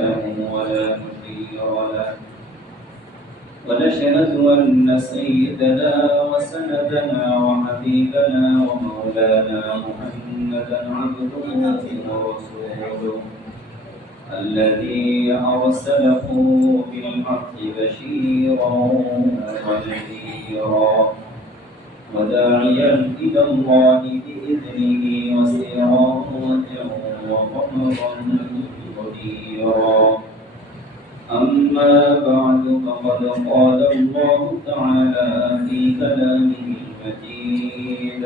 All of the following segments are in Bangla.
له ولا مشير له ونشهد أن سيدنا وسندنا وحبيبنا ومولانا محمدا عبده ورسوله الذي أرسله بالحق بشيرا ونذيرا وداعيا إلى الله بإذنه وسراجا وقمرا منيرا أما بعد فقد قال الله تعالى في كلامه المجيد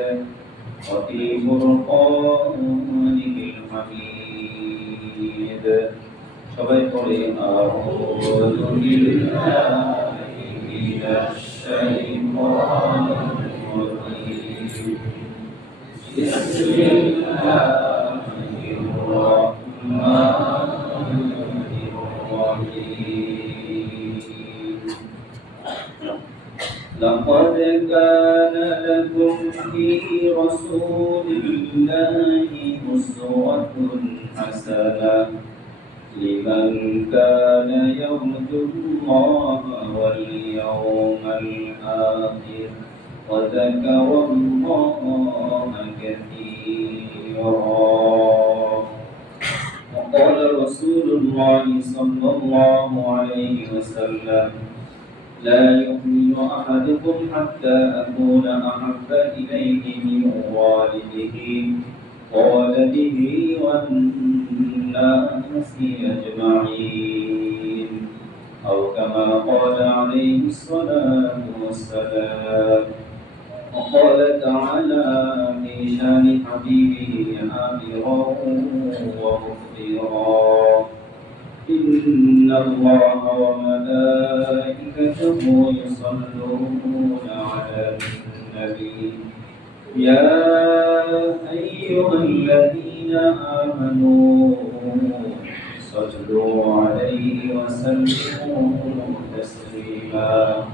وفي فرقانه الحميد সবাই পড়ে আউযু বিল্লাহি মিনাশ শাইতানির রাজীম বিসমিল্লাহির রাহমানির রাহিম لقد كان لكم في رسول الله أسوة حسنة لمن كان يرجو الله واليوم الآخر وذكر الله كثيرا وقال رسول الله صلى الله عليه وسلم لا يؤمن أحدكم حتى أكون أحب إليه من والده وولده والناس أجمعين أو كما قال عليه الصلاة والسلام وقال تعالى في شان حبيبه آمرا ومخبرا إن الله وملائكته يصلون على النبي يا أيها الذين آمنوا صلوا عليه وسلموا تسليما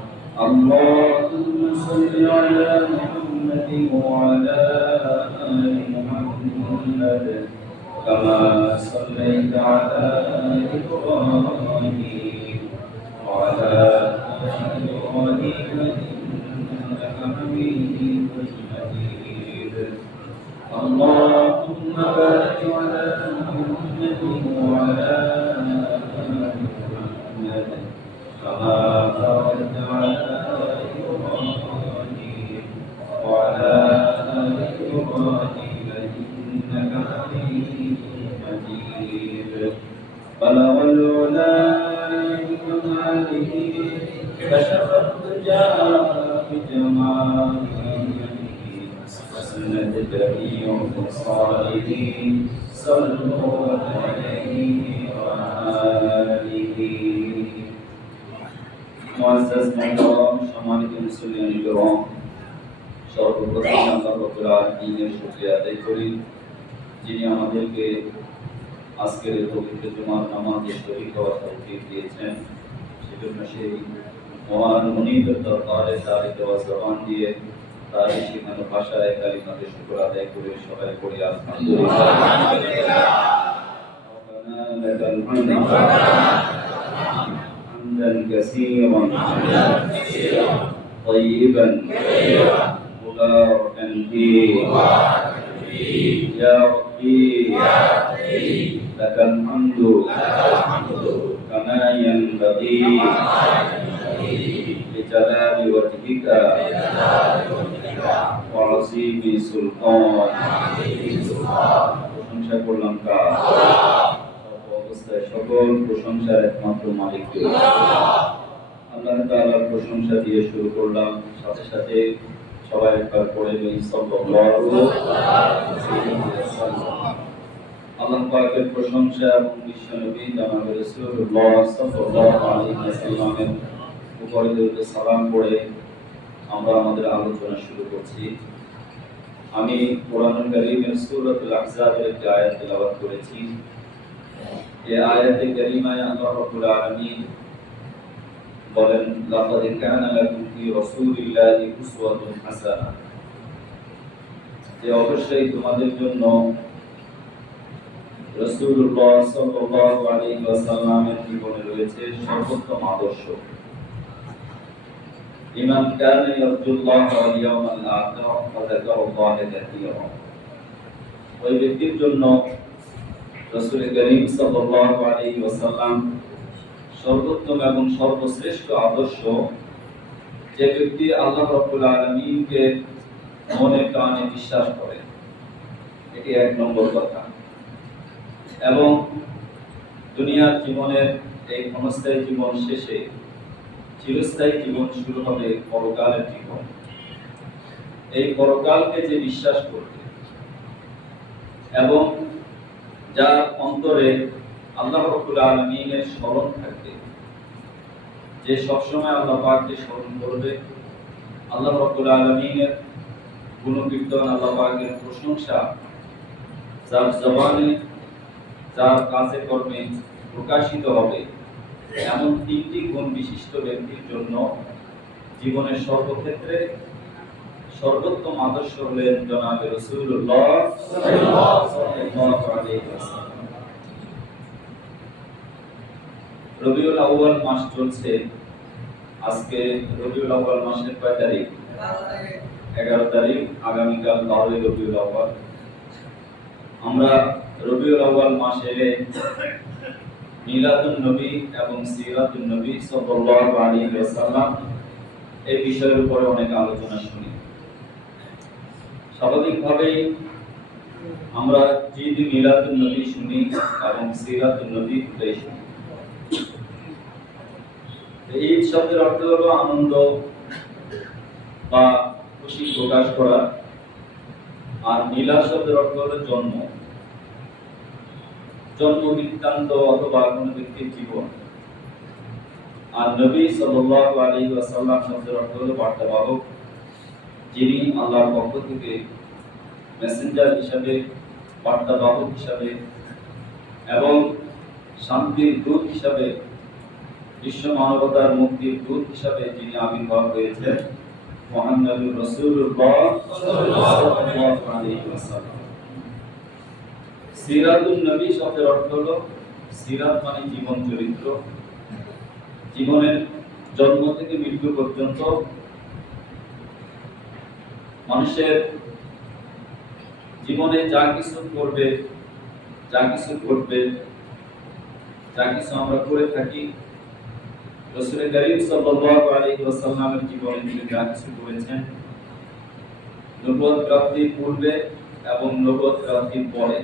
اللهم صل على محمد وعلى آل محمد كما صليت على إبراهيم وعلى آل إبراهيم إنك حميد مجيد اللهم بارك على محمد وعلى آل محمد كما باركت على إبراهيم وعلى آل إبراهيم إنك حميد مجيد بلغ العلا بكماله كشف الدجى بجماله وسنت جميع خصاله صلوا عليه وآله معزز محترم সম্মানিত মুসলিম کرام সর্বপ্রথম আল্লাহ রাব্বুল আলামিনের শুকরিয়া আদায় করি যিনি আমাদেরকে আজকের এই পবিত্র জুমার নামাজে শরীক হওয়ার তৌফিক দিয়েছেন সেজন্য সেই মহান মুনিবের দরবারে তার দেওয়া জবান দিয়ে তার শেখানো ভাষায় কালিমাতে শুকর আদায় করে সবাই পড়ি আলহামদুলিল্লাহ রব্বানা লাকাল হামদু হামদান কাসীরান طيبا مباركا فيه يا ربي لك الحمد كما ينبغي لجلال وجهك وعظيم سلطانك প্রশংসা করলাম কার অবস্থায় সকল প্রশংসার একমাত্র মালিক আল্লাহ তাআলার প্রশংসা দিয়ে শুরু করলাম সাথে সাথে সবাই একবার পড়ে নেই সাল্লাল্লাহু আলাইহি ওয়াসাল্লাম আল্লাহ পাকের প্রশংসা এবং বিশ্বনবী জনাব রাসূলুল্লাহ সাল্লাল্লাহু আলাইহি ওয়াসাল্লামের উপরে দরুদ সালাম পড়ে আমরা আমাদের আলোচনা শুরু করছি আমি কোরআনুল কারীমের সূরাতুল আহজাবের একটি আয়াত তেলাওয়াত করেছি এই আয়াতে কারীমায় আল্লাহ রাব্বুল আলামিন বলেন লাকাদ কানা লাকুম ফি রাসূলিল্লাহি উসওয়াতুন হাসানাহ যে অবশ্যই তোমাদের জন্য রাসূলুল্লাহ সাল্লাল্লাহু আলাইহি ওয়াসাল্লামের জীবনে রয়েছে সর্বোত্তম আদর্শ। ইমান কানা ইয়ারজুল্লাহ ওয়াল ইয়াউমাল আখির ওয়া যাকারাল্লাহ কাসীরা। ওই ব্যক্তির জন্য রাসূল করিম সাল্লাল্লাহু আলাইহি ওয়াসাল্লাম সর্বোত্তম এবং সর্বশ্রেষ্ঠ আদর্শ, যে ব্যক্তি আল্লাহ রাব্বুল আলামিনকে মনে প্রাণে বিশ্বাস করে। এটি এক নম্বর কথা। এবং দুনিয়ার জীবনের এই ক্ষণস্থায়ী জীবন শেষে চিরস্থায়ী জীবন শুরু হবে পরকালের জীবন। এই পরকালকে যে বিশ্বাস করবে এবং যার অন্তরে আল্লাহ রাব্বুল আলামিনের স্মরণ থাকবে, যে সবসময় আল্লাহ পাককে স্মরণ করবে, আল্লাহ রাব্বুল আলামিনের গুণকীর্তন, আল্লাহ পাকের প্রশংসা যার জবানে, যার কাজে কর্মে প্রকাশিত হবে, এমন তিনটি গুণ বিশিষ্ট ব্যক্তির জন্য জীবনের সর্বক্ষেত্রে সর্বোত্তম আদর্শ হলেন জনাবে রাসূলুল্লাহ সাল্লাল্লাহু আলাইহি ওয়াসাল্লাম। রবিউল আউয়াল মাস চলছে। আজকে রবিউল আউয়াল মাসের কয় তারিখ? 11 তারিখ। আগামীকাল 12 রবিউল আউয়াল। আমরা রবিউল আউয়াল মাসে মিলাদুন নবী এবং সিরাতুন নবী সাল্লাল্লাহু আলাইহি ওয়াসাল্লাম এই বিষয়ের উপরে অনেক আলোচনা শুনি। স্বাভাবিকভাবেই আমরা ঈদ মিলাদুন নবী শুনি এবং সিরাতুন নবী দুটোই শুনি। ঈদ শব্দের অর্থ হলো আনন্দ বা খুশি প্রকাশ করা, আর মিলাদ শব্দের অর্থ হলো জন্ম, জন্ম বৃত্তান্ত অথবা কোনো ব্যক্তির জীবন। আর নবী সাল্লাল্লাহু আলাইহি ওয়াসাল্লাম শব্দের অর্থ হলো বার্তাবাহক, যিনি আল্লাহর পক্ষ থেকে মেসেঞ্জার হিসাবে, বার্তাবাহক হিসাবে এবং শান্তির দূত হিসাবে, বিশ্ব মানবতার মুক্তির দূত হিসাবে যিনি আবির্ভাব হয়েছেন, মুহাম্মদুর রাসূলুল্লাহ সাল্লাল্লাহু আলাইহি ওয়াসাল্লাম। সিরাতুন নবী শব্দের অর্থ হলো, সিরাত মানে জীবন চরিত্র, জীবনের জন্ম থেকে মৃত্যু পর্যন্ত মানুষের জীবনে যা কিছু করবে, যা কিছু ঘটবে, যা কিছু আমরা করে থাকি, রাসূল করিম সাল্লাল্লাহু আলাইহি ওয়াসাল্লামের জীবনে তিনি যা কিছু করেছেন, নবুয়ত প্রাপ্তির পূর্বে এবং নবুয়ত প্রাপ্তির পরে,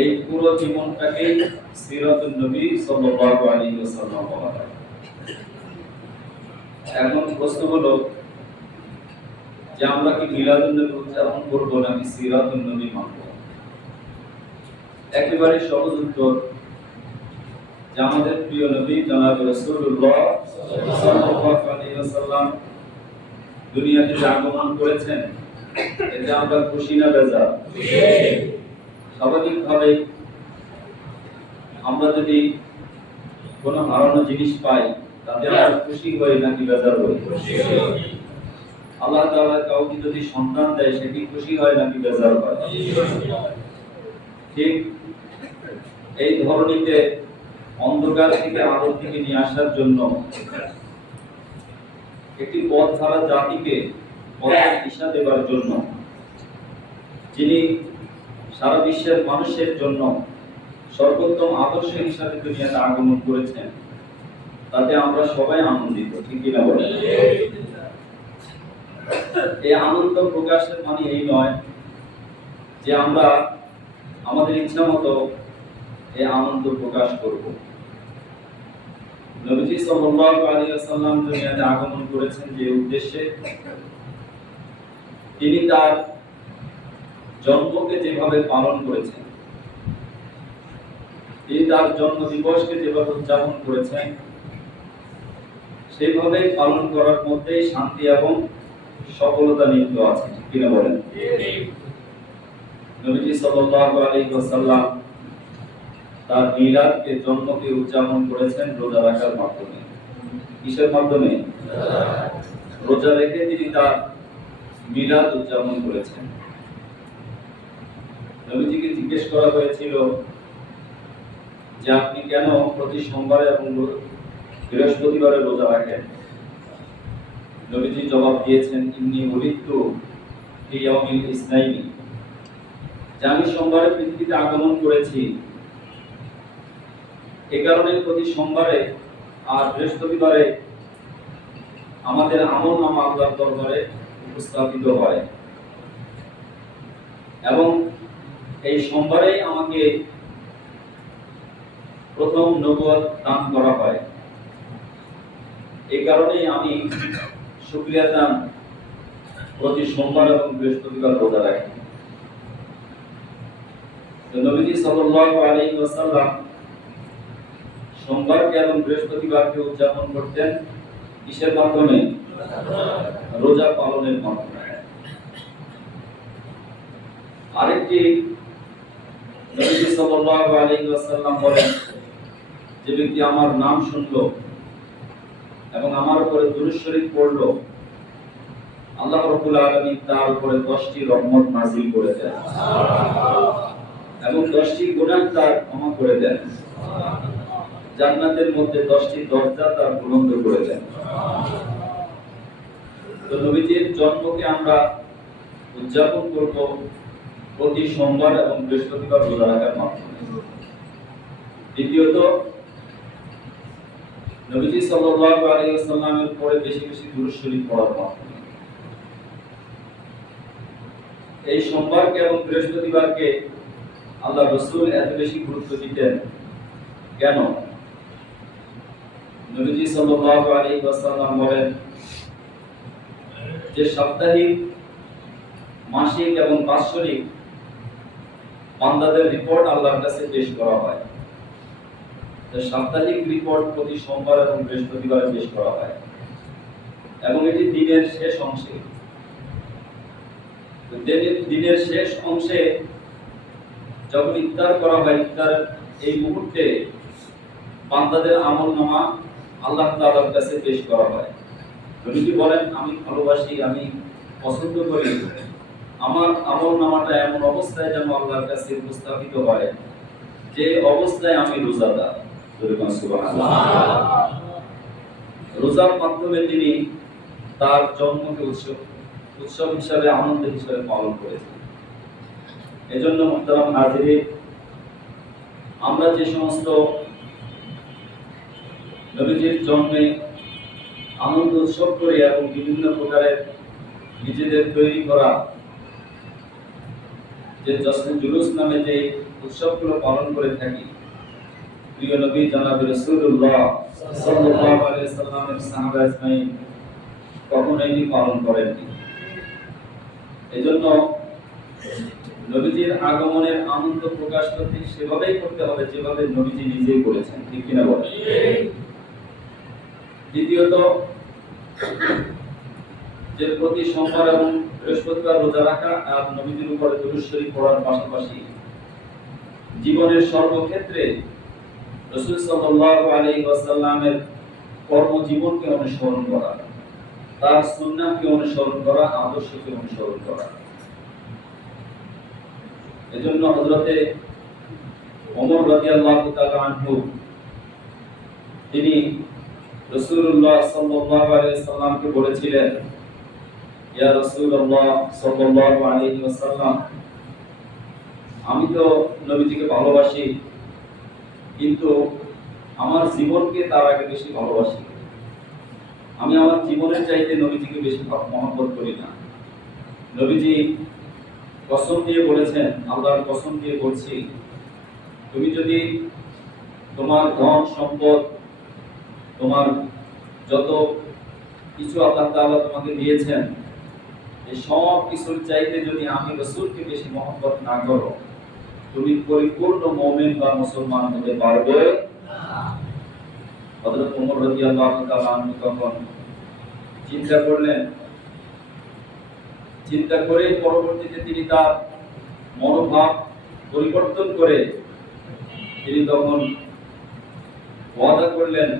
এই পুরো জীবনটাকে সিরাতুন নবী সাল্লাল্লাহু আলাইহি ওয়াসাল্লাম বলা হয়। এখন প্রশ্ন হলো যে আমরা কি মিলাদুন নবী উদযাপন করব নাকি সিরাতুন নবী মানব? একেবারে সহজ উত্তর যে আমাদের প্রিয় নবী জনাব রাসূলুল্লাহ সাল্লাল্লাহু আলাইহি ওয়াসাল্লাম দুনিয়াতে আগমন করেছেন, এতে আমরা খুশি না বেজার? স্বাভাবিকভাবে আমরা যদি কোনো হারানো জিনিস পাই তাতে আমরা খুশি হই নাকি বেজার হই? আল্লাহ তাআলা কাউকে যদি সন্তান দেয় সে কি খুশি হয় নাকি বেজার হয়? ঠিক এই ধরনীতে অন্ধকার থেকে আলোর দিকে নিয়ে আসার জন্য একটি পথ ছাড়া জাতিকে পথের দিশা দেবার জন্য যিনি সারা বিশ্বের মানুষের জন্য সর্বোত্তম আদর্শ হিসাবে দুনিয়াতে আগমন করেছেন, তাতে আমরা সবাই আনন্দিত, ঠিক কি না বলেন? এই আনন্দ প্রকাশের মানে এই নয় যে আমরা আমাদের ইচ্ছা মতো এই আনন্দ প্রকাশ করব। নবীজি সাল্লাল্লাহু আলাইহি ওয়াসাল্লাম দুনিয়াতে আগমন করেছেন যে উদ্দেশ্যে, তিনি তার জন্মকে যেভাবে পালন করেছেন, তিনি তার জন্ম দিবসকে যেভাবে উদযাপন করেছেন, সেইভাবে পালন করার মধ্যে শান্তি এবং সফলতা নিহিত আছে, ঠিক কিনা বলেন? নবীজি সাল্লাল্লাহু আলাইহি ওয়াসাল্লাম তার মিলাদকে, জন্মকে উদযাপন করেছেন রোজা রাখার মাধ্যমে। কিসের মাধ্যমে? রোজা রেখে তিনি তার মিলাদ উদযাপন করেছেন। নবীজিকে জিজ্ঞেস করা হয়েছিল যে আপনি কেন প্রতি সোমবারে এবং বৃহস্পতিবারে রোজা রাখেন? নবীজি জবাব দিয়েছেন, ইন্নী উলিদতু ফি ইয়াউমিল ইসনাইনি, যে আমি সোমবারে পৃথিবীতে আগমন করেছি, এ কারণে প্রতি সোমবারে আর বৃহস্পতিবারে আমাদের আমলনামা আল্লাহর দরবারে উপস্থাপিত হয় এবং এই সোমবারেই আমাকে প্রথম নবুয়ত দান করা হয়। এই কারণেই আমি শুকরিয়া জানান প্রতি সোমবার এবং বৃহস্পতিবার রোজা রাখি। তো নবীজি সাল্লাল্লাহু আলাইহি ওয়াসাল্লাম সোমবারকে এবং বৃহস্পতিবারকে উদযাপন করতেন কিসের মাধ্যমে? রোজা পালনের মাধ্যমে। আরেকটি নবীজি সাল্লাল্লাহু আলাইহি ওয়াসাল্লাম বলেন, যে ব্যক্তি আমার নাম শুনলো এবং আমার উপরে দুরূদ শরীফ পড়লো, আল্লাহ রাব্বুল আলামিন তার উপরে 10টি রহমত নাযিল করে দেন এবং 10টি গুনাহ তার ক্ষমা করে দেন, জান্নাতের মধ্যে 10টি দরজা তার বুলন্দ করে দেন। তো নবীজির জন্মকে আমরা উদযাপন করব প্রতি সোমবার এবং বৃহস্পতিবার রোজা রাখার মাধ্যমে। দ্বিতীয়ত, নবীজি সাল্লাল্লাহু আলাইহি ওয়াসাল্লামের উপরে বেশি বেশি দুরূদ শরীফ পড়ার মাধ্যমে। এই সোমবারকে এবং বৃহস্পতিবারকে আল্লাহ রাসূল এত বেশি গুরুত্ব দিতেন কেন? নবীজি সাল্লাল্লাহু আলাইহি ওয়াসাল্লাম বলেন যে সাপ্তাহিক, মাসিক এবং বাৎসরিক বান্দাদের রিপোর্ট আল্লাহর কাছে পেশ করা হয়। সাপ্তাহিক রিপোর্ট প্রতি সোমবার এবং বৃহস্পতিবারে পেশ করা হয় এবং এটি দিনের শেষ অংশে। দিনের শেষ অংশে যখন ইফতার করা হয়, ইফতার এই মুহূর্তে বান্দাদের আমলনামা আল্লাহ তাআলার কাছে পেশ করা হয়। নবীজি বলেন, আমি ভালোবাসি, আমি পছন্দ করি আমার আমলনামাটা এমন অবস্থায় যেন আল্লাহর কাছে উপস্থাপিত হয় যে অবস্থায় আমি রোজাদার। রোজার মাধ্যমে তিনি তার জন্মকে উৎসব হিসাবে, আনন্দ হিসাবে পালন করেছেন। এজন্য মুহতারাম হাজিরিন, আমরা যে সমস্ত নবীজির জন্মে আনন্দ উৎসব করি এবং বিভিন্ন প্রকারের নিজেদের তৈরি করা যে জশ্নে জুলুস নামে যে উৎসবগুলো পালন করে থাকি, প্রিয় নবী জনাব রাসূলুল্লাহ সাল্লাল্লাহু আলাইহি ওয়াসাল্লামের সাহাবা আজমাইন কখনোই পালন করেননি। এজন্য নবীজির আগমনের আনন্দ প্রকাশ করতে সেভাবেই করতে হবে যেভাবে নবীজি নিজেই করেছেন, ঠিক কিনা বলেন? দ্বিতীয়ত, যে প্রতি সোমবার এবং বৃহস্পতিবার রোজা রাখা আর নবীজির উপরে দুরূদ শরীফ পড়ার পাশাপাশি জীবনের সর্বক্ষেত্রে রাসূল সাল্লাল্লাহু আলাইহি ওয়াসাল্লামের কর্মজীবনকে অনুসরণ করা, তার সুন্নাহকে অনুসরণ করা, আদর্শকে অনুসরণ করা। এজন্য হযরতে ওমর রাদিয়াল্লাহু তাআলা আনহু তিনি রাসূলুল্লাহ সাল্লাল্লাহু আলাইহি ওয়াসাল্লামকে বলেছিলেন, ইয়া রাসূলুল্লাহ সাল্লাল্লাহু আলাইহি ওয়াসাল্লাম, আমি তো নবীজিকে ভালোবাসি, কিন্তু আমার জীবনকে তার আগে বেশি ভালোবাসি। আমি আমার জীবনের চাইতে নবীজিকে বেশি মহব্বত করি না। নবীজি কসম দিয়ে বলেছেন, আল্লাহর কসম দিয়ে বলছি, তুমি যদি তোমার ধন সম্পদ, তোমার যত কিছু আল্লাহ তাআলা তোমাকে দিয়েছেন, এই সব কিছুর চাইতে যদি আমি রাসূলকে বেশি মহব্বত না করো, তুমি পরিপূর্ণ মুমিন বা মুসলমান হতে পারবে না। হযরত ওমর রাদিয়াল্লাহু তাআলা আনহু তখন চিন্তা করলেন, চিন্তা করে পরবর্তীতে তিনি তার মনোভাব পরিবর্তন করে তিনি তখন ওয়াদা করলেন,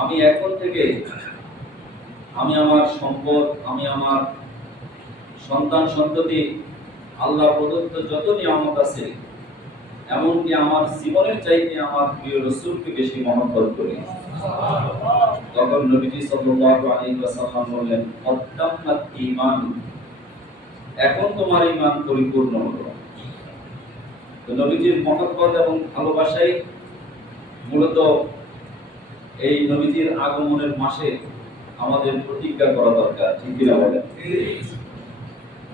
আমি এখন থেকে আমি আমার সম্পদ, আমি আমার সন্তান সন্ততি, আল্লাহ প্রদত্ত যত নিয়ামত আছে, এমনকি আমার জীবনের চাইতে আমার প্রিয় রাসূলকে বেশি মহব্বত করি। তখন নবীজি সাল্লাল্লাহু আলাইহি ওয়াসাল্লাম বললেন, "অত্তাম্মাত ঈমান", এখন তোমার ঈমান পরিপূর্ণ হলো। তো নবীজির মহব্বত এবং ভালোবাসাই মূলত এই নবীজির আগমনের মাসে আমাদের প্রতিজ্ঞা করা দরকার, ঠিক কি না বলেন?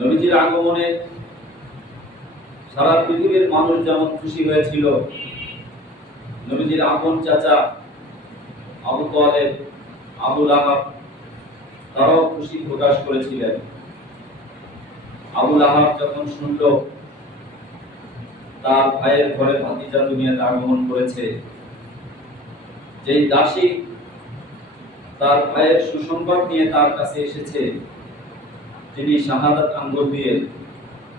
নবীজির আগমনে সারা পৃথিবীর মানুষ যেমন খুশি হয়েছিল, নবীজির আপন চাচা আবু তালেব, আবু লাহাব তারাও খুশি প্রকাশ করেছিলেন। আবু লাহাব যখন শুনল তার ভাইয়ের ঘরে ভাতিজা দুনিয়াতে আগমন করেছে, যেই দাসী তার ভাইয়ের সুসংবাদ নিয়ে তার কাছে এসেছে, তিনি শাহাদাত আঙ্গুল দিয়ে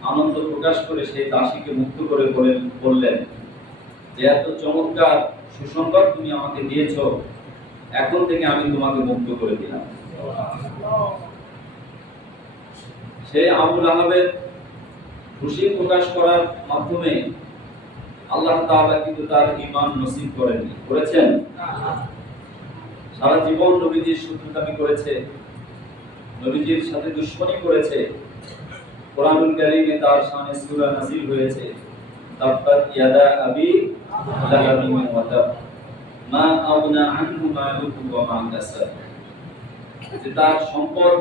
আনন্দ প্রকাশ করে সেই দাসীকে মুক্ত করে বললেন যে এত চমৎকার সুসংবাদ তুমি আমাকে দিয়েছো, এখন থেকে আমি তোমাকে মুক্ত করে দিলাম। সেই আবু লাহাবের খুশি প্রকাশ করার মাধ্যমে আল্লাহ তাআলা কিন্তু তার ঈমান নসিব করেছেন। সারা জীবন নবীজির শত্রুতামি করেছে, নবীজির সাথে দুশমনি করেছে। কোরআনুল কারীমে তার শানে সূরা নাযিল হয়েছে, তাব্বাত ইয়াদা আবি লাহাবিন ওয়া তাব মা আগনা আনহু মালুহু ওয়া মা কাসাব। যে তার সম্পদ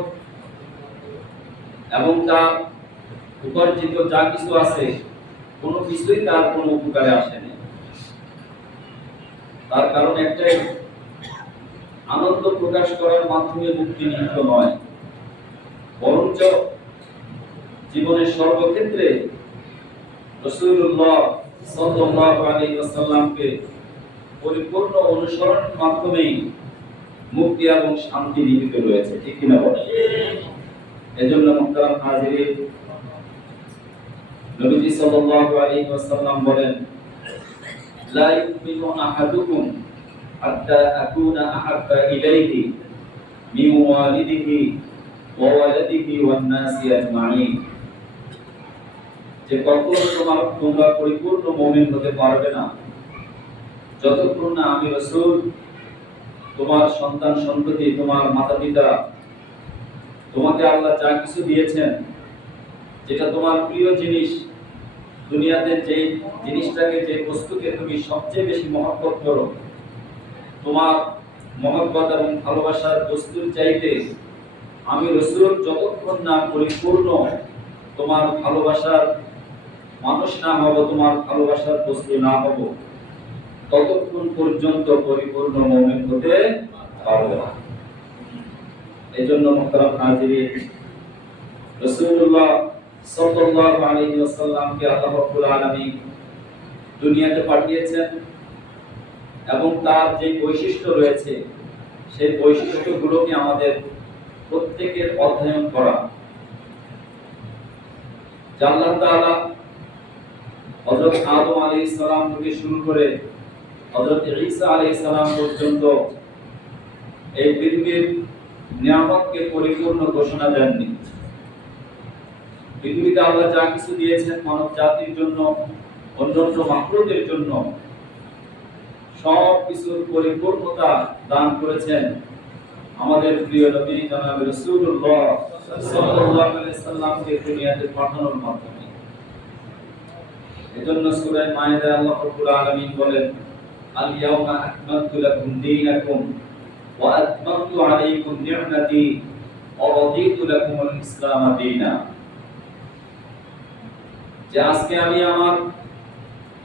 এবং তার উপার্জিত যা কিছু আছে, কোনো কিছুই তার কোনো উপকারে আসেনি। তার কারণ একটাই, আনন্দ প্রকাশ করার মাধ্যমে মুক্তি নিহিত নয়, বরঞ্চ জীবনের সর্বক্ষেত্রে রাসূলুল্লাহ সাল্লাল্লাহু আলাইহি ওয়াসাল্লামকে পরিপূর্ণ অনুসরণের মাধ্যমেই মুক্তি এবং শান্তি নিহিত রয়েছে, ঠিক কিনা বলেন? এজন্য মুহতারাম হাজিরিন, নবীজি সাল্লাল্লাহু আলাইহি ওয়াসাল্লাম বলেন, লা ইউমিনু আহাদুকুম হাত্তা আকুনা আহাব্বা ইলাইহি মিন ওয়ালিদিহি ওয়া ওয়ালাদিহি ওয়ান নাসি আজমাইন। যে কখনো তোমরা পরিপূর্ণ মুমিন হতে পারবে না যতক্ষণ না আমি রাসূল, তোমার সন্তান সন্ততি, তোমার মাতা-পিতা, তোমাকে আল্লাহ যা কিছু দিয়েছেন, যেটা তোমার প্রিয় জিনিস, দুনিয়াতে যে জিনিসটাকে, যে বস্তুকে তুমি সবচেয়ে বেশি মহব্বত করো, তোমার মহব্বত এবং ভালোবাসার বস্তুর চাইতে আমি রাসূল যতক্ষণ না পরিপূর্ণ তোমার ভালোবাসার মানুষ না হব, তোমার ভালোবাসার বস্তু না হব, ততক্ষণ পর্যন্ত পরিপূর্ণ মুমিন হতে পারবে না। এজন্য মুহতারাম হাজিরিন, রাসূলুল্লাহ সাল্লাল্লাহু আলাইহি ওয়াসাল্লামকে আল্লাহ রাব্বুল আলামিন দুনিয়াতে পাঠিয়েছেন এবং তার যে বৈশিষ্ট্য রয়েছে, সেই বৈশিষ্ট্যগুলোকে আমাদের প্রত্যেকের অধ্যয়ন করা। আল্লাহ তাআলা হযরত আদম আলাইহিস সালাম থেকে শুরু করে হযরত ঈসা আলাইহিস সালাম পর্যন্ত এই পৃথিবীর নিয়ামতকে পরিপূর্ণ ঘোষণা দেননি। পৃথিবীতে আল্লাহ যা কিছু দিয়েছেন মানব জাতির জন্য, অন্যান্য মাখলুকের জন্য, সব কিছুর পরিপূর্ণতা দান করেছেন আমাদের প্রিয় নবী জনাব রাসূলুল্লাহ সাল্লাল্লাহু আলাইহি সাল্লামকে দুনিয়াতে পাঠানোর মাধ্যমে। এজন্য সূরা মায়েদায় আল্লাহ রাব্বুল আলামিন বলেন, আল ইয়াউমা আকমালতু লাকুম দীনাকুম ওয়া আতমামতু আলাইকুম নি'মাতি ওয়া রাদিতু লাকুমুল ইসলাম দীনা। যে আজকে আমি আমার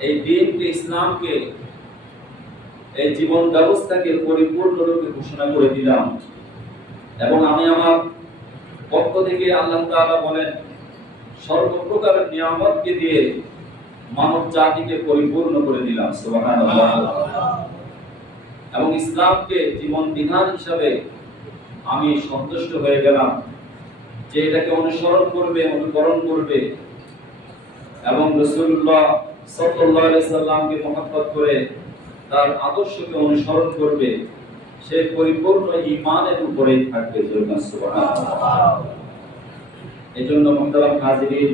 এই দ্বীনকে, ইসলামকে, এই জীবন ব্যবস্থাকে পরিপূর্ণরূপে ঘোষণা করে দিলাম, এবং আমি আমার পক্ষ থেকে আল্লাহ তাআলা বলেন সর্বপ্রকার নিয়ামতকে দিয়ে মানব জাতিকে পরিপূর্ণ করে দিলাম, সুবহানাল্লাহ। এবং ইসলামকে জীবন বিধান হিসাবে আমি সন্তুষ্ট হয়ে গেলাম যে এটাকে অনুসরণ করবে, অনুকরণ করবে এবং রাসূলুল্লাহ সাল্লাল্লাহু আলাইহি সাল্লামকে মহব্বত করে তার আদর্শকে অনুসরণ করবে, সে পরিপূর্ণ ঈমানের উপরেই থাকবে, সুবহানাল্লাহ। এজন্য মুহতারাম হাজিরিন,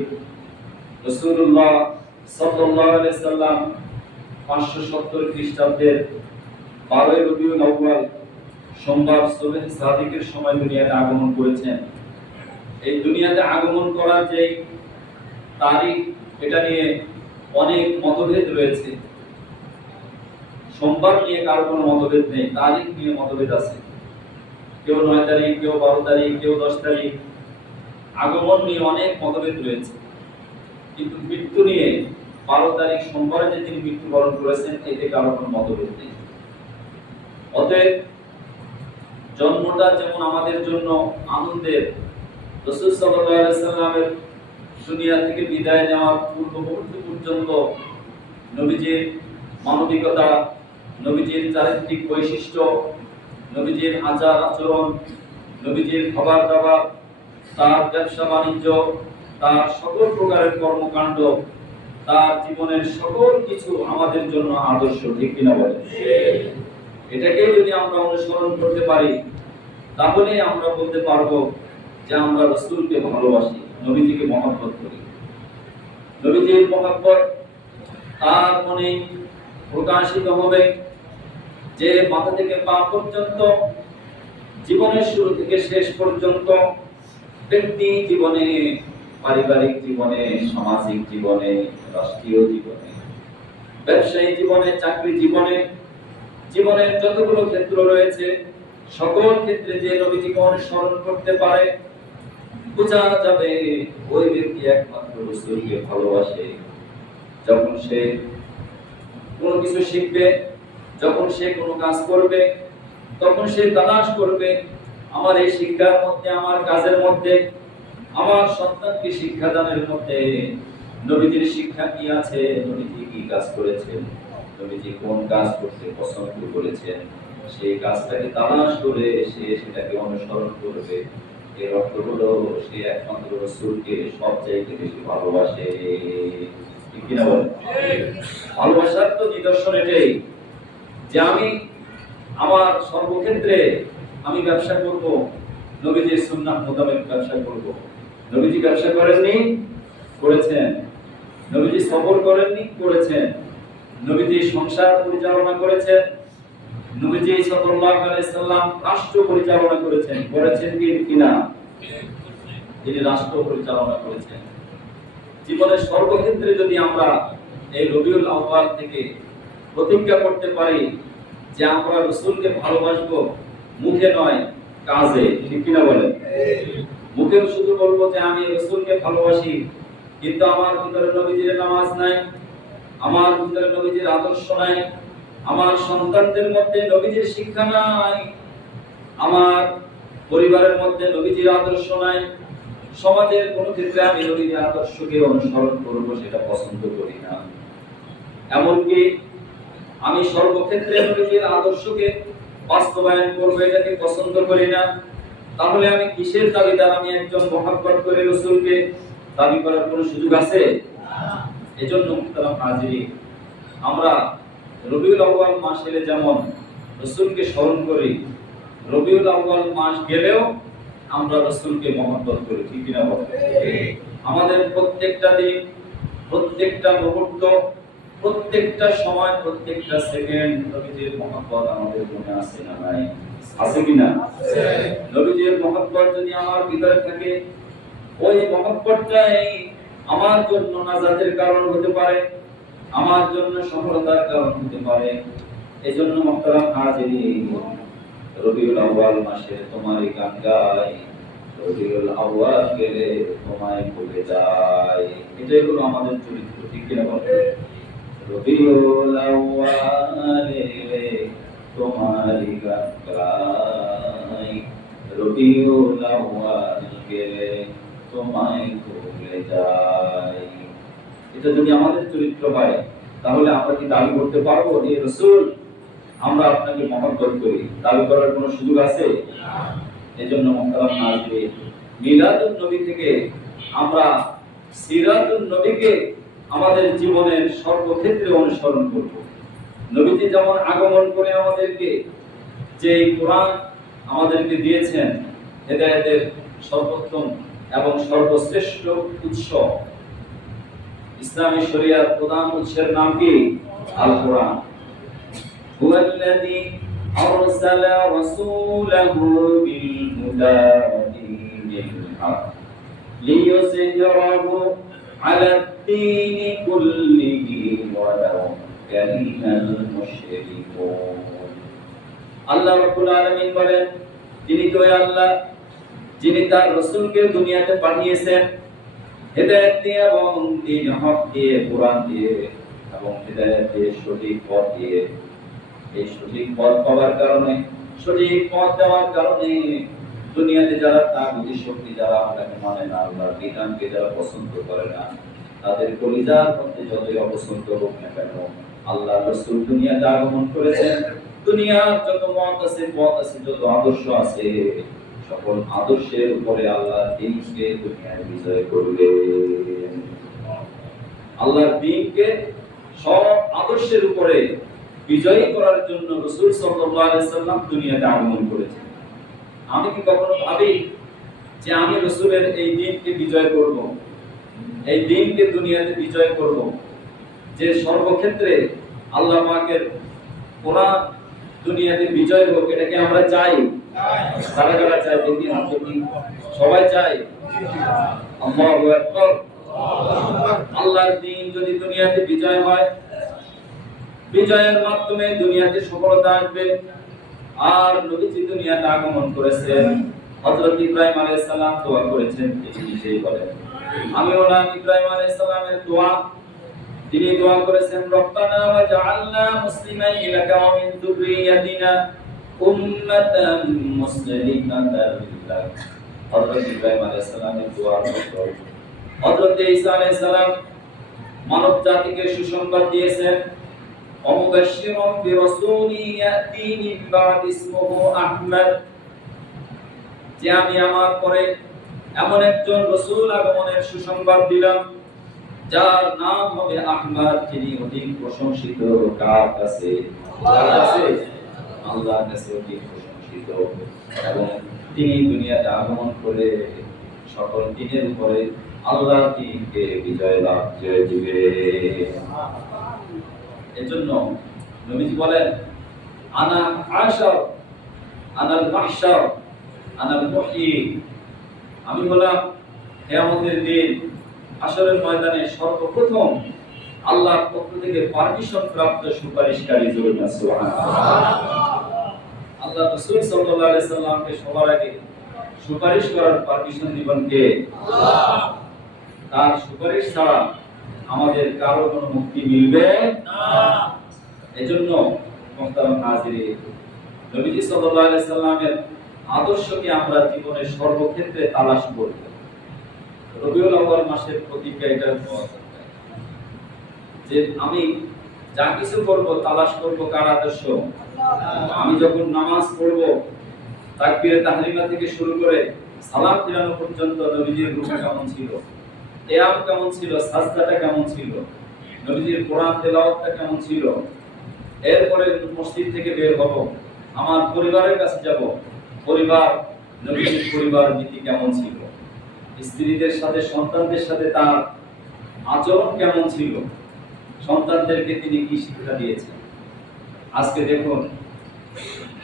রাসূলুল্লাহ সাল্লাল্লাহু আলাইহি সাল্লাম 570 খ্রিস্টাব্দের 12 রবিউল আউয়াল সোমবার সুবহ সাদিকের সময় দুনিয়াতে আগমন করেছেন। এই দুনিয়াতে আগমন করার যে তারিখ, এটা নিয়ে অনেক মতভেদ রয়েছে। সোমবার নিয়ে কারো কোনো মতভেদ নেই, তারিখ নিয়ে মতভেদ আছে। কেউ 9 তারিখ, কেউ 12 তারিখ, কেউ 10 তারিখ, আগমন নিয়ে অনেক মতভেদ রয়েছে। কিন্তু মৃত্যু নিয়ে 12 তারিখ সোমবারে যে তিনি মৃত্যুবরণ করেছেন, এতে কারো কোনো মতভেদ নেই। অতএব জন্মটা যেমন আমাদের জন্য আনন্দের, রাসূল সাল্লাল্লাহু আলাইহি সাল্লামের দুনিয়া থেকে বিদায় নেওয়ার পূর্ব মুহূর্ত পর্যন্ত নবীজির মানবিকতা, নবীজির চারিত্রিক বৈশিষ্ট্য, নবীজির আচার আচরণ, নবীজির খাবার দাবার, তার ব্যবসা বাণিজ্য, তার সকল প্রকারের কর্মকাণ্ড, তার জীবনের সকল কিছু আমাদের জন্য আদর্শ, ঠিক কিনা বলেন? এটাকে যদি আমরা অনুসরণ করতে পারি, তাহলে আমরা বলতে পারবো যে আমরা রাসূলকে ভালোবাসি, নবীজিকে মহব্বত করি। নবীজির মহব্বত তার মনে প্রকাশিত হবে যে মাথা থেকে পা পর্যন্ত, জীবনের শুরু থেকে শেষ পর্যন্ত, ব্যক্তি জীবনে, পারিবারিক জীবনে, সামাজিক জীবনে, রাষ্ট্রীয় জীবনে, ব্যবসায়ী জীবনে, চাকরি জীবনে, জীবনের যতগুলো ক্ষেত্র রয়েছে, সকল ক্ষেত্রে যে নবীজিকে অনুসরণ করতে পারে, বোঝা যাবে ওই ব্যক্তি একমাত্র রাসূলকে ভালোবাসে। যখন সে কোনো কিছু শিখবে, যখন সে কোনো কাজ করবে, তখন সে তালাশ করবে আমার এই শিক্ষার মধ্যে, আমার কাজের মধ্যে, আমার সন্তানকে শিক্ষাদানের মধ্যে নবীজির শিক্ষা কি আছে, নবীজি কি কাজ করেছেন, নবীজি কোন কাজ করতে পছন্দ করেছেন, সেই কাজটাকে তালাশ করে সে সেটাকে অনুসরণ করবে। এর অর্থ হলো সে একমাত্র রাসূলকে সবচাইতে বেশি ভালোবাসে, ঠিক কিনা বলেন? ভালোবাসার তো নিদর্শন এটাই যে আমি আমার সর্বক্ষেত্রে আমি ব্যবসা করব, নবীজির সুন্নাহ মোতাবেক ব্যবসা করব। নবীজি ব্যবসা করেননি? করেছেন। নবীজি সফর করেননি? করেছেন। নবীজি সংসার পরিচালনা করেছেন। নবীজি সাল্লাল্লাহু আলাইহি সাল্লাম রাষ্ট্র পরিচালনা করেছেন। করেছেন কি না? তিনি রাষ্ট্র পরিচালনা করেছেন। জীবনের সর্বক্ষেত্রে যদি আমরা এই রবিউল আউয়াল থেকে প্রতিজ্ঞা করতে পারি যে আমরা রাসূলকে ভালোবাসবো, মুখে নয় কাজে, ঠিক কিনা বলেন? মুখে শুধু বলবো যে আমি রাসূলকে ভালোবাসি, কিন্তু আমার ভিতরে নবীজির নামাজ নাই, আমার ভিতরে নবীজির আদর্শ নাই, আমার সন্তানদের মধ্যে নবীজির শিক্ষা নাই, আমার পরিবারের মধ্যে নবীজির আদর্শ নাই, সমাজের কোন ক্ষেত্রে আমি নবীজির আদর্শকে অনুসরণ করব সেটা পছন্দ করি না, এমনকি আমি সর্বক্ষেত্রে নবীজির আদর্শকে বাস্তবায়ন করব এটাকে পছন্দ করি না, তাহলে আমি কিসের দাবিদার? আমি একজন মহব্বত করে রাসূলকে দাবি করার কোনো সুযোগ আছে? এজন্য মুহতারাম হাজিরিন, আমরা রবিউল আউয়াল মাস এলে যেমন রাসূলকে স্মরণ করি, রবিউল আউয়াল মাস গেলেও আমরা রাসূলকে মহব্বত করি, ঠিক কিনা বলেন? আমাদের প্রত্যেকটা দিন, প্রত্যেকটা মুহূর্ত, প্রত্যেকটা সময়, প্রত্যেকটা সেকেন্ড নবীজির মহব্বত আমাদের মনে আছে না নাই? আছে কিনা? আছে। নবীজির মহব্বত যদি আমার ভিতরে থাকে, ওই মহব্বতটাই আমার জন্য নাজাতের কারণ হতে পারে, আমার জন্য সফলতার কারণ হতে পারে। এজন্য মুহতারাম হাজিরিন, রবিউল আউয়াল মাসে তোমারই গান গাই, রবিউল আউয়াল গেলে তোমায় ভুলে যাই। এটাই হলো আমাদের চরিত্র, ঠিক কিনা বলেন? রবিউল আউয়াল গেলে তোমারই গান গাই, রবিউল আউয়াল গেলে তোমায় ভুলে যাই। এটা যদি আমাদের চরিত্র হয়, তাহলে আমরা কি দাবি করতে পারবো যে রাসূল আমরা আপনাকে মহব্বত করি? দাবি করার কোনো সুযোগ আছে? এজন্য মুহতারাম হাজিরিন, মিলাদুন নবী থেকে আমরা সিরাতুন নবীকে আমাদের জীবনের সর্বক্ষেত্রে অনুসরণ করব। নবীজি যেমন আগমন করে আমাদেরকে যে কোরআন আমাদেরকে দিয়েছেন, হেদায়েতের সর্বোত্তম এবং সর্বশ্রেষ্ঠ উৎস, ইসলামী শরিয়ার প্রধান উৎসের নাম কি? আল কোরআন। হুয়াল্লাযী আরসালা রাসূলাহু বিল হুদা দিনিল হক লিইয়ুযহিরাহু আলাদ দীনি কুল্লিহি ওয়ালাউ কারিহাল মুশরিকুন। আল্লাহ রাব্বুল আলামিন বলেন, তিনি তো আল্লাহ যিনি তার রাসূলকে দুনিয়াতে পাঠিয়েছেন হেদায়েত দিয়ে এবং দ্বীন হক দিয়ে, কোরআন দিয়ে এবং হেদায়েত দিয়ে, সঠিক পথ দিয়ে। এই সঠিক পথ পাওয়ার কারণে, সঠিক পথ দেওয়ার কারণে দুনিয়াতে যারা তাগুতি শক্তি, যারা আপনাকে মানে না, আল্লাহর বিধানকে যারা পছন্দ করে না, তাদের কলিজার মধ্যে যতই অপছন্দ হোক না কেন, আল্লাহ রাসূল দুনিয়াতে আগমন করেছেন। দুনিয়ার যত মত আছে, পথ আছে, যত আদর্শ আছে, সকল আদর্শের উপরে আল্লাহর দ্বীনকে দুনিয়ায় বিজয় করবেন। আল্লাহর দ্বীনকে সব আদর্শের উপরে বিজয়ী করার জন্য রাসূল সাল্লাল্লাহু আলাইহি ওয়াসাল্লাম দুনিয়াতে আগমন করেছেন। আমি কি কখনো ভাবি যে আমি রাসূলের এই দ্বীনকে বিজয় করব, এই দ্বীনকে দুনিয়াতে বিজয় করব, যে সর্বক্ষেত্রে আল্লাহ পাকের কোরআন দুনিয়াতে বিজয় হোক, এটাকে আমরা চাই? কারা কারা চাই? দেখি হাত দেখি। সবাই চাই? আল্লাহু আকবার। আল্লাহর দ্বীন যদি দুনিয়াতে বিজয় হয়, বিজয়ের মাধ্যমে দুনিয়াতে সফলতা আসবে। আর নবীজি দুনিয়াতে আগমন করেছেন, হযরত ইব্রাহিম আলাইহিস সালাম দোয়া করেছেন, তিনি নিজেই বলেন, আমি হলাম ইব্রাহিম আলাইহিস সালামের দোয়া। তিনি দোয়া করেছেন, রব্বানা ওয়াজআলনা মুসলিমাইন লাকা ওয়া মিন যুররিয়াতিনা উম্মাতান মুসলিমাতান লাক। হযরত ইব্রাহিম আলাইহিস সালামের দোয়ার উত্তর হযরত ঈসা আলাইহিস সালাম মানব জাতিকে সুসংবাদ দিয়েছেন, অমুবাশশিরাম বিরাসূলি ইয়াতি মিন বা'দ ইসমুহু আহমদ, যে আমি আমার পরে এমন একজন রাসূল আগমনের সুসংবাদ দিলাম যার নাম হবে আহমদ, যিনি অধিক প্রশংসিত। কার কাছে? কার কাছে? আল্লাহর কাছে অধিক প্রশংসিত। এবং তিনি দুনিয়াতে আগমন করে সকল দ্বীনের উপরে আল্লাহর দ্বীনকে বিজয় লাভ করে দিবে। এজন্য নবীজি বলেন, আনা আশার আনাল মাহশার আনাল মুহয়ি, আমি হলাম কিয়ামতের দিন হাশরের ময়দানে সর্বপ্রথম আল্লাহর পক্ষ থেকে পারমিশন প্রাপ্ত সুপারিশকারী। জোরে সুবহানাল্লাহ। আল্লাহ রাসূল সাল্লাল্লাহু আলাইহি সাল্লামকে সবার আগে সুপারিশ করার পারমিশন দিবেন কে? আল্লাহ। তার সুপারিশ ছাড়া আমাদের কারো কোনো মুক্তি মিলবে না। এজন্য মুহতারাম হাজিরিন, নবীজি সাল্লাল্লাহু আলাইহি সাল্লামের আদর্শকে আমরা জীবনের সর্বক্ষেত্রে তালাশ করব। রবিউল আউয়াল মাসের প্রতিজ্ঞা এটা যে আমি যা কিছু করব তালাশ করব কার আদর্শ? আমি যখন নামাজ পড়ব, তাকবীরে তাহরিমা থেকে শুরু করে সালাম ফিরানো পর্যন্ত নবীজির রূপ কেমন ছিল, কিয়াম কেমন ছিল, সাজদাটা কেমন ছিল, নবীজির কোরআন তেলাওয়াতটা কেমন ছিল। এরপরে মসজিদ থেকে বের হব, আমার পরিবারের কাছে যাব, পরিবার, নবীজির পরিবার নীতি কেমন ছিল, স্ত্রীদের সাথে, সন্তানদের সাথে তার আচরণ কেমন ছিল, সন্তানদেরকে তিনি কি শিক্ষা দিয়েছেন। আজকে দেখুন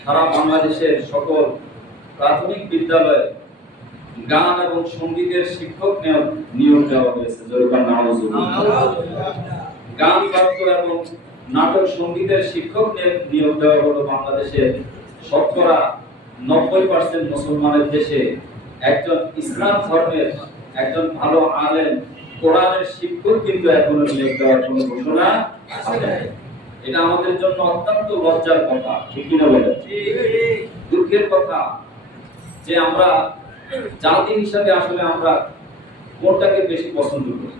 সারা বাংলাদেশের সকল প্রাথমিক বিদ্যালয়ে গান এবং সঙ্গীতের শিক্ষক নিয়োগ দেওয়া হয়েছে। গান, বাদ্য এবং নাটক সঙ্গীতের শিক্ষক নিয়োগ দেওয়া হলো বাংলাদেশের শতকরা 90% মুসলমানের দেশে। একজন ইসলাম ধর্মের একজন ভালো আলেম, কোরআনের শিক্ষক কিন্তু এখনো নিয়োগ দেওয়ার কোনো ঘোষণা আছে। এটা আমাদের জন্য অত্যন্ত লজ্জার কথা, ঠিক কিনা বলেন? দুঃখের কথা যে আমরা জাতি হিসাবে আসলে আমরা কোনটাকে বেশি পছন্দ করি।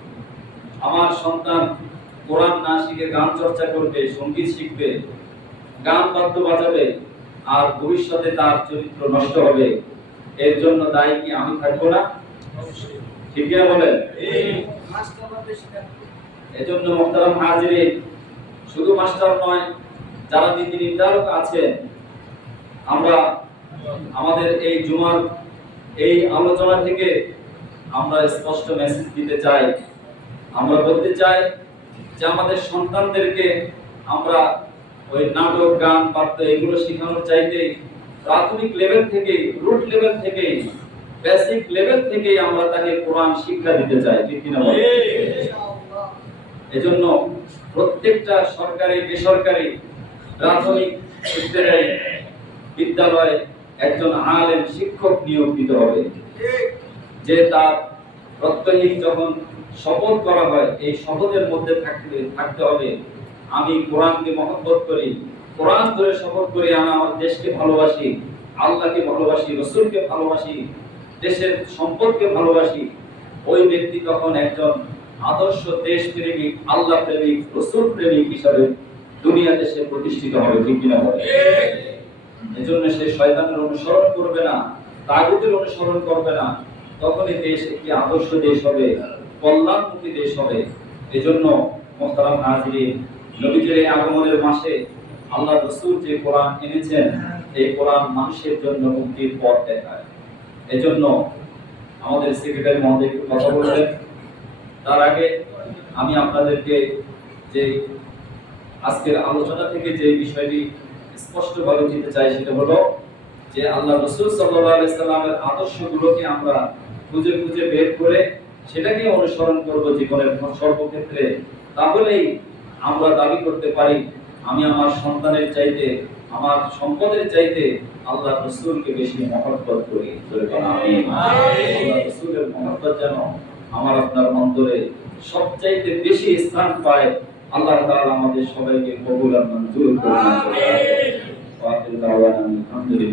আমার সন্তান কোরআন না শিখে গান চর্চা করবে, সঙ্গীত শিখবে, গান বাদ্য বাজাবে, আর ভবিষ্যতে তার চরিত্র নষ্ট হবে, এর জন্য দায়ী কি আমি থাকবো না? ঠিক কিনা বলেন? এজন্য মুহতারাম হাজিরিন, শুধু মাস্টার নয়, যারা নীতি নির্ধারক আছেন, আমরা আমাদের এই জুমার এই আলোচনা থেকে আমরা স্পষ্ট মেসেজ দিতে চাই, আমরা বলতে চাই যে আমাদের সন্তানদেরকে আমরা ওই নাটক গান বাদ্য এগুলো শেখানোর চাইতে প্রাথমিক লেভেল থেকে, রুট লেভেল থেকে, বেসিক লেভেল থেকে আমরা তাকে কোরআন শিক্ষা দিতে চাই, ঠিক কিনা বলেন? এজন্য প্রত্যেকটা সরকারি বেসরকারি প্রাথমিক বিদ্যালয়ে একজন আলেম শিক্ষক নিয়োগ দিতে হবে, যে তার প্রত্যহিক যখন শপথ করা হয় এই শপথের মধ্যে থাকতে হবে আমি কোরআনকে মহব্বত করি, কোরআন ধরে শপথ করি আমি আমার দেশকে ভালোবাসি, আল্লাহকে ভালোবাসি, রাসূলকে ভালোবাসি, দেশের সম্পদকে ভালোবাসি। ওই ব্যক্তি তখন একজন আদর্শ দেশ প্রেমিক, আল্লাহ প্রেমিক, রাসূল প্রেমিক হিসাবে দুনিয়াতে সে প্রতিষ্ঠিত হবে, ঠিক কিনা বলেন? এজন্য সে শয়তানের অনুসরণ করবে না, তাগুতের অনুসরণ করবে না। তখনই দেশ একটি আদর্শ দেশ হবে, কল্যাণমুখী দেশ হবে। এজন্য মুহতারাম হাজিরিন, নবীজির এই আগমনের মাসে আল্লাহ রাসূল যে কোরআন এনেছেন, এই কোরআন মানুষের জন্য মুক্তির পথ দেখায়। এজন্য আমাদের সেক্রেটারি মহোদয় একটু কথা বলবেন। তার আগে আমি আপনাদেরকে যে আজকের আলোচনা থেকে যে বিষয়টি স্পষ্টভাবে দিতে চাই সেটা হলো যে আল্লাহ রাসূল সাল্লাল্লাহু আলাইহি সাল্লামের আদর্শগুলোকে আমরা খুঁজে খুঁজে বের করে সেটাকে অনুসরণ করব জীবনের সর্বক্ষেত্রে। তাহলেই আমরা দাবি করতে পারি আমি আমার সন্তানের চাইতে, আমার সম্পদের চাইতে আল্লাহ রাসূলকে বেশি মহব্বত করি। আল্লাহ রাসূলের মহব্বত যেন আমার আপনার অন্তরে সবচাইতে বেশি স্থান পায়। আল্লাহ তাআলা আমাদের সবাইকে কবুল আর মঞ্জুর করুন। আমিন। ওয়া আখিরু দাওয়ানা আলহামদুলিল্লাহ।